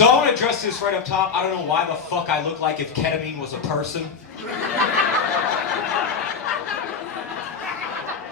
So I want to address this right up top. I don't know why the fuck I look like if ketamine was a person.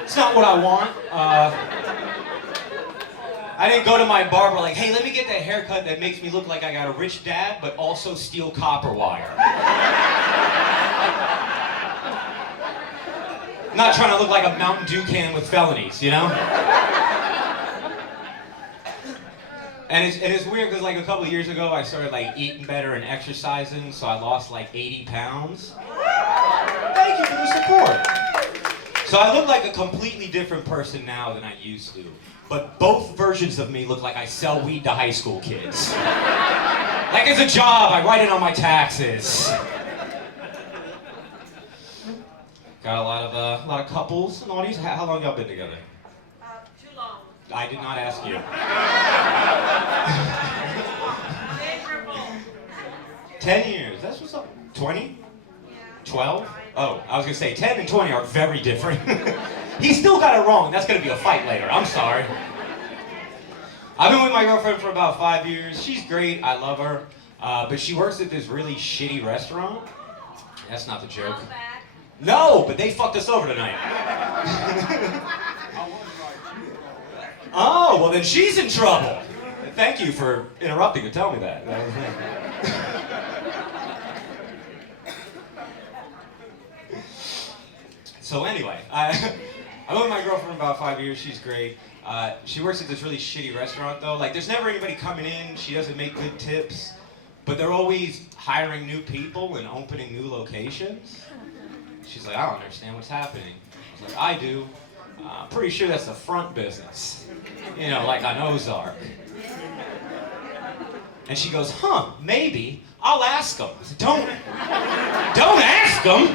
It's not what I want. I didn't go to my barber like, hey, let me get that haircut that makes me look like I got a rich dad, but also steal copper wire. I'm not trying to look like a Mountain Dew can with felonies, you know? And it's weird because like a couple of years ago I started like eating better and exercising, so I lost like 80 pounds. Thank you for the support. So I look like a completely different person now than I used to. But both versions of me look like I sell weed to high school kids. Like it's a job, I write it on my taxes. Got a lot of couples in the audience. How long y'all been together? Too long. I did not ask you. 10 years. That's what's up. 20? 12? Oh, I was gonna say 10 and 20 are very different. He still got it wrong. That's gonna be a fight later. I'm sorry. I've been with my girlfriend for about 5 years. She's great. I love her. But she works at this really shitty restaurant. That's not the joke. No, but they fucked us over tonight. Oh, well then she's in trouble. Thank you for interrupting to tell me that. So anyway, I've been with my girlfriend about 5 years. She's great. She works at this really shitty restaurant though. Like there's never anybody coming in. She doesn't make good tips. But they're always hiring new people and opening new locations. She's like, I don't understand what's happening. I was like, I do. I'm pretty sure that's the front business. You know, like on Ozark. And she goes, huh, maybe. I'll ask them. I said, don't ask them.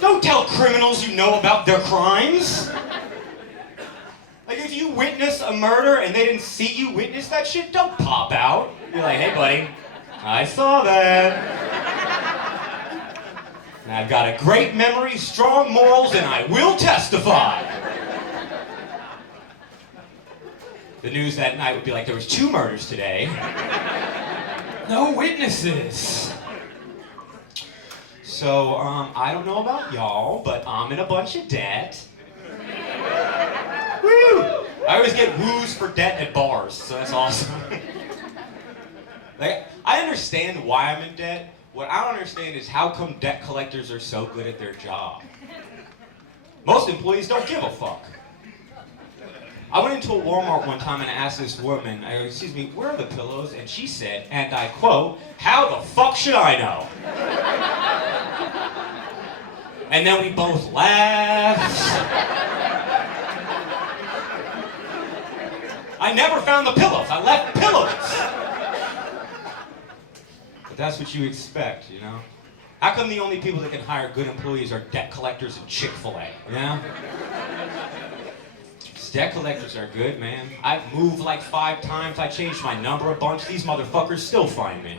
Don't tell criminals you know about their crimes. Like if you witness a murder and they didn't see you witness that shit, don't pop out. You're like, hey buddy, I saw that. And I've got a great memory, strong morals, and I will testify. The news that night would be like, there was 2 murders today. No witnesses. So, I don't know about y'all, but I'm in a bunch of debt. Woo! I always get woos for debt at bars, so that's awesome. Like, I understand why I'm in debt. What I don't understand is how come debt collectors are so good at their job. Most employees don't give a fuck. I went into a Walmart one time and I asked this woman, I go, excuse me, where are the pillows? And she said, and I quote, how the fuck should I know? And then we both laughed. I never found the pillows. I left pillows. But that's what you expect, you know? How come the only people that can hire good employees are debt collectors and Chick-fil-A, you know? Debt collectors are good, man. I've moved like 5 times. I changed my number a bunch. These motherfuckers still find me.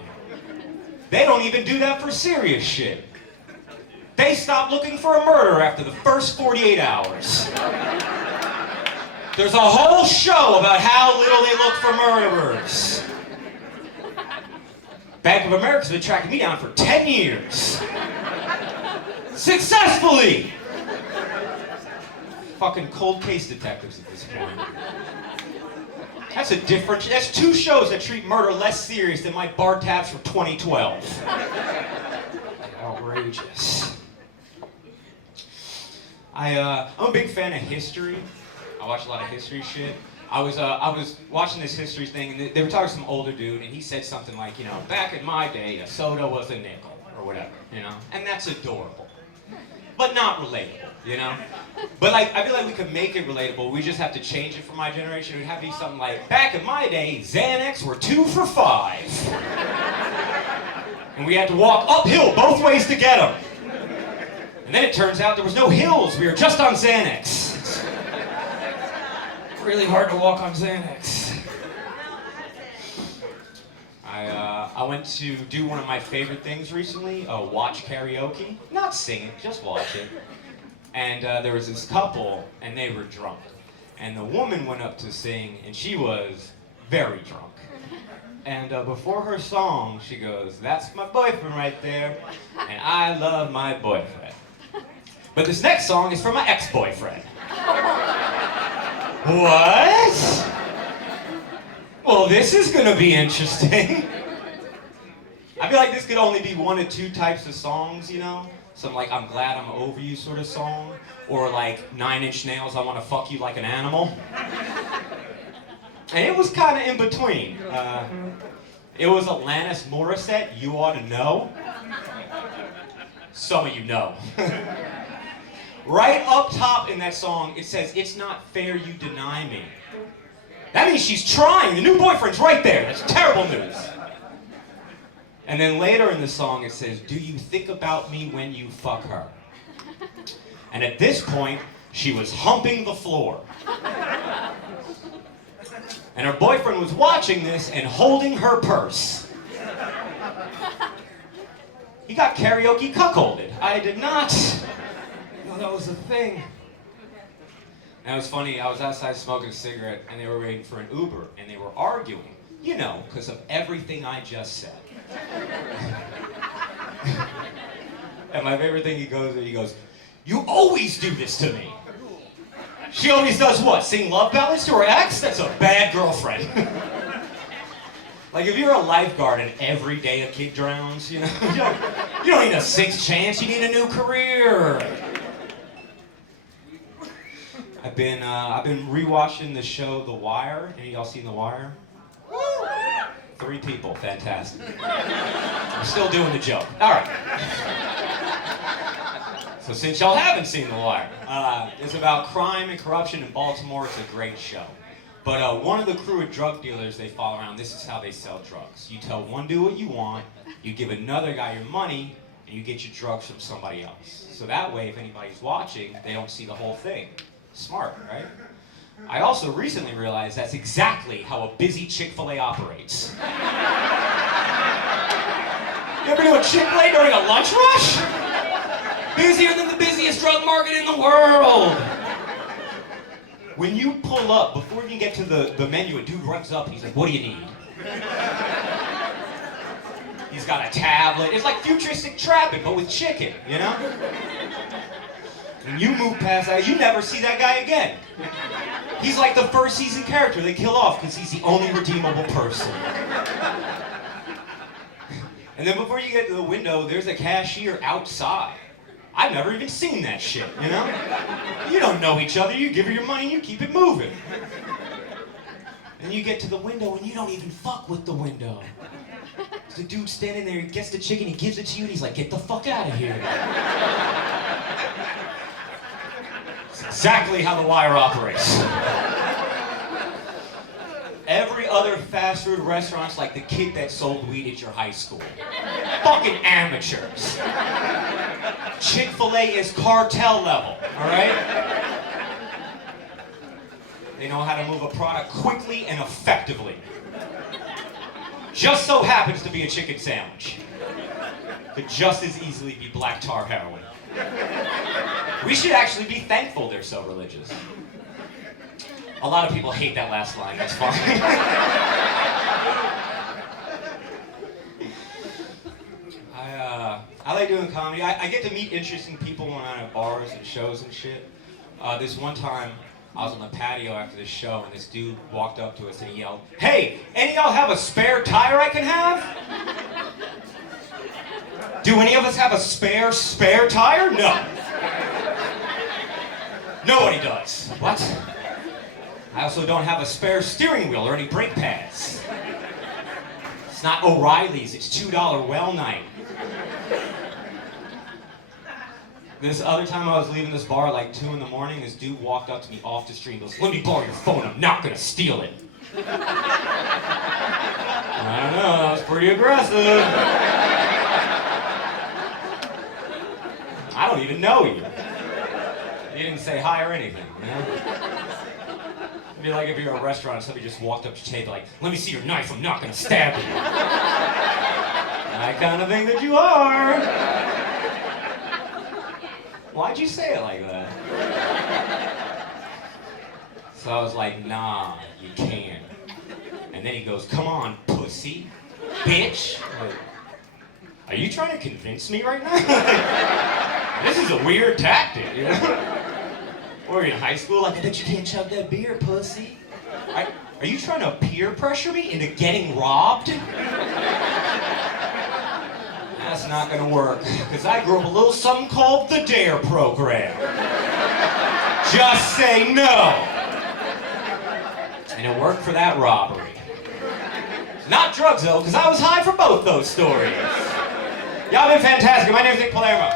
They don't even do that for serious shit. They stop looking for a murder after the first 48 hours. There's a whole show about how little they look for murderers. Bank of America's been tracking me down for 10 years. Successfully! Fucking cold case detectives at this point. That's 2 shows that treat murder less serious than my bar tabs from 2012. Outrageous. I'm a big fan of history. I watch a lot of history shit. I was watching this history thing, and they were talking to some older dude, and he said something like, you know, back in my day, a soda was a nickel, or whatever, you know? And that's adorable. But not relatable, you know? But like, I feel like we could make it relatable. We just have to change it for my generation. It would have to be something like, back in my day, Xanax were 2 for $5. And we had to walk uphill both ways to get them. And then it turns out there was no hills. We were just on Xanax. It's really hard to walk on Xanax. I went to do one of my favorite things recently, watch karaoke. Not sing it, just watch it. And there was this couple, and they were drunk. And the woman went up to sing, and she was very drunk. And before her song, she goes, "That's my boyfriend right there, and I love my boyfriend. But this next song is for my ex-boyfriend." What? Well, this is gonna be interesting. I feel like this could only be one of two types of songs, you know? Some like "I'm glad I'm over you" sort of song, or like "Nine Inch Nails, I wanna fuck you like an animal." And it was kind of in between. It was Alanis Morissette, "You Ought to Know." Some of you know. Right up top in that song, it says, "It's not fair you deny me." That means she's trying. The new boyfriend's right there. That's terrible news. And then later in the song, it says, "Do you think about me when you fuck her?" And at this point, she was humping the floor. And her boyfriend was watching this and holding her purse. He got karaoke cuckolded. I did not know that was a thing. And it was funny, I was outside smoking a cigarette and they were waiting for an Uber and they were arguing, you know, because of everything I just said. And my favorite thing, he goes, "You always do this to me." She always does what? Sing love ballads to her ex? That's a bad girlfriend. Like if you're a lifeguard and every day a kid drowns, you know, you don't need a sixth chance, you need a new career. I've been rewatching the show The Wire. Any of y'all seen The Wire? 3 people, fantastic. I'm still doing the joke. All right. So since y'all haven't seen The Wire, it's about crime and corruption in Baltimore. It's a great show. But one of the crew of drug dealers they follow around, this is how they sell drugs. You tell one dude what you want, you give another guy your money, and you get your drugs from somebody else. So that way, if anybody's watching, they don't see the whole thing. Smart, right? I also recently realized that's exactly how a busy Chick-fil-A operates. You ever do a Chick-fil-A during a lunch rush? Busier than the busiest drug market in the world. When you pull up, before you can get to the menu, a dude runs up and he's like, "What do you need?" He's got a tablet. It's like futuristic trapping, but with chicken, you know? When you move past that, you never see that guy again. He's like the first season character they kill off because he's the only redeemable person. And then before you get to the window, there's a cashier outside. I've never even seen that shit, you know? You don't know each other, you give her your money and you keep it moving. And you get to the window and you don't even fuck with the window. The dude's standing there, he gets the chicken, he gives it to you, and he's like, "Get the fuck out of here." It's exactly how The Wire operates. Every other fast food restaurant's like the kid that sold weed at your high school. Fucking amateurs. Chick-fil-A is cartel level, all right? They know how to move a product quickly and effectively. Just so happens to be a chicken sandwich. Could just as easily be black tar heroin. We should actually be thankful they're so religious. A lot of people hate that last line, that's fine. I like doing comedy. I get to meet interesting people when I'm at bars and shows and shit. This one time, I was on the patio after this show, and this dude walked up to us and he yelled, "Hey, any of y'all have a spare tire I can have?" Do any of us have a spare tire? No. Nobody does. What? I also don't have a spare steering wheel or any brake pads. It's not O'Reilly's, it's $2 well night. This other time I was leaving this bar like 2 in the morning, this dude walked up to me off the street and goes, "Let me borrow your phone, I'm not gonna steal it." I don't know, that was pretty aggressive. I don't even know you. You didn't say hi or anything, you know? It'd be like if you're at a restaurant and somebody just walked up to your table like, "Let me see your knife, I'm not gonna stab you." I kind of think that you are. Why'd you say it like that? So I was like, "Nah, you can't." And then he goes, come on, pussy, bitch. Are you trying to convince me right now? This is a weird tactic, you know? Or in high school, like, I bet you can't chug that beer, pussy. Are you trying to peer pressure me into getting robbed? That's not gonna work, because I grew up a little something called the DARE program. Just say no. And it worked for that robbery. Not drugs, though, because I was high for both those stories. Y'all been fantastic. My name's Nick Palermo.